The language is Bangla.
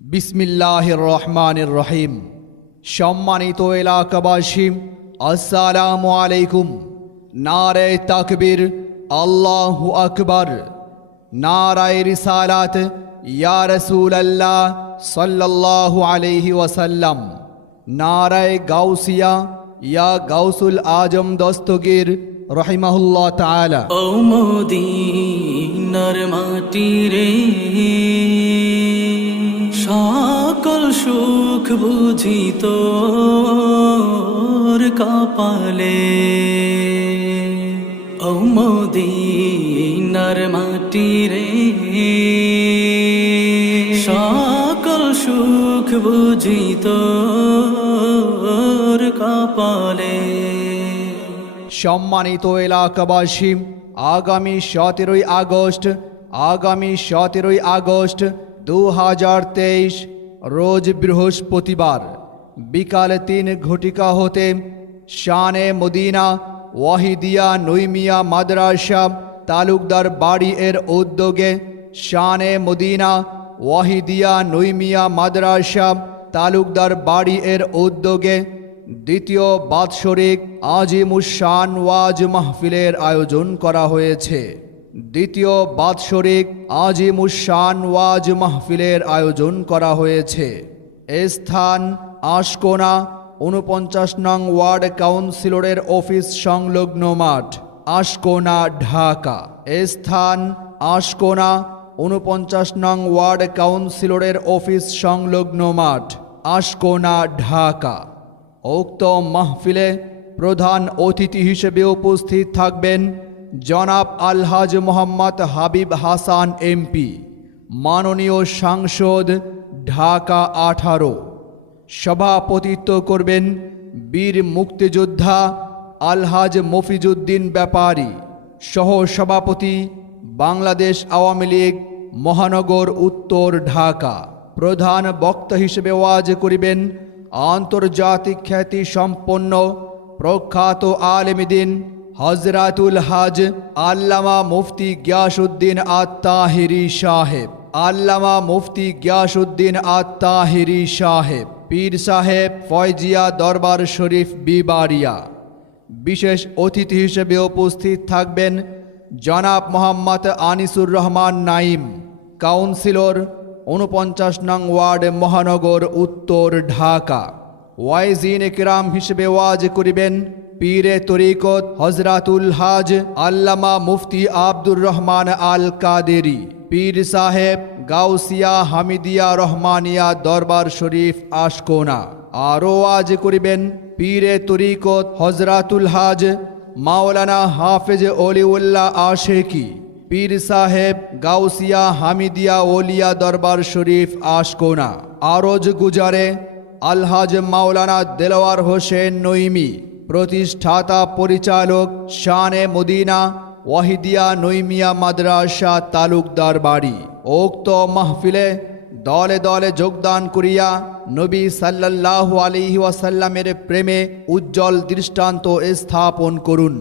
বিসমিল্লাহির রহমানির রহিম। সম্মানিত এলাকাবাসী, আসসালামু আলাইকুম। নারে তাকবীর, আল্লাহু আকবার। নারায়ে রিসালাত, ইয়া রাসূলুল্লাহ সাল্লাল্লাহু আলাইহি ওয়াসাল্লাম। নারায়ে গাউসিয়া, ইয়া গাউসুল আজম দস্তগীর রহিমাহুল্লাহ তাআলা। ও মদিনার মাটি রে, সকল সুখ বুঝি তোর কপালে। ও মদিনার মাটি রে, সকল সুখ বুঝি তোর কপালে। সম্মানিত এলাকাবাসী, আগামী 17ই আগস্ট 2023 রোজ বৃহস্পতিবার বিকাল 3 ঘটিকা হতে শানে মদিনা ওয়াহিদিয়া নঈমিয়া মাদ্রাসা তালুকদার বাড়ি এর উদ্যোগে শানে মদিনা ওয়াহিদিয়া নঈমিয়া মাদ্রাসা তালুকদার বাড়ি এর উদ্যোগে দ্বিতীয় বাৎসরিক আজিমুশ-শান ওয়াজ মাহফিলের আয়োজন করা হয়েছে। দ্বিতীয় বাৎসরিক আজিমুশ-শান ওয়াজ মাহফিলের আয়োজন করা হয়েছে। স্থান আশকোনা 49 নং ওয়ার্ড কাউন্সিলরের অফিস সংলগ্ন মাঠ, আশকোনা, ঢাকা। স্থান আশকোনা 49 নং ওয়ার্ড কাউন্সিলরের অফিস সংলগ্ন মাঠ, আশকোনা, ঢাকা। উক্ত মাহফিলে প্রধান অতিথি হিসেবে উপস্থিত থাকবেন জনাব আলহাজ মোহাম্মদ হাবিব হাসান এমপি, মাননীয় সাংসদ, ঢাকা 18। সভাপতিত্ব করবেন বীর মুক্তিযোদ্ধা আলহাজ মফিজউদ্দিন ব্যাপারী, সহ সভাপতি বাংলাদেশ আওয়ামী লীগ মহানগর উত্তর, ঢাকা। প্রধান বক্তা হিসেবে ওয়াজ করিবেন আন্তর্জাতিক খ্যাতি সম্পন্ন প্রখ্যাত আলেম দ্বীন হযরতুল হাজ আল্লামা মুফতি গিয়াসউদ্দিন আত-তাহিরি সাহেব, আল্লামা মুফতি গিয়াসউদ্দিন আত-তাহিরি সাহেব, পীর সাহেব ফয়জিয়া দরবার শরীফ বিবাড়িয়া। বিশেষ অতিথি হিসেবে উপস্থিত থাকবেন জনাব মোহাম্মদ আনিসুর রহমান নাঈম, কাউন্সিলর 49 নং ওয়ার্ড মহানগর উত্তর, ঢাকা। ওয়াইজিন কিরাম হিসেবে ওয়াজ করিবেন পীরে তরিকত হযরতুল হাজ আল্লামা মুফতি আব্দুর রহমান আল কাদেরি, পীর সাহেব গাউসিয়া হামিদিয়া রহমানিয়া দরবার শরীফ, আশকোনা। আরও ওয়াজ করিবেন পীরে তরিকত হযরতুল হাজ মাওলানা হাফেজ অলিউল্লাহ আশেকি, পীর সাহেব গাউসিয়া হামিদিয়া ওলিয়া দরবার শরীফ, আশকোনা। আরজ গুজারে আলহাজ মাওলানা দেলোয়ার হোসেন নঈমি, প্রতিষ্ঠাতা পরিচালক শানে মদিনা ওয়াহিদিয়া নঈমিয়া মাদ্রাসা তালুকদার বাড়ি। উক্ত মাহফিলে দলে দলে যোগদান করিয়া নবী সাল্লাল্লাহু আলাইহি ওয়াসাল্লামের প্রেমে উজ্জ্বল দৃষ্টান্ত স্থাপন করুন।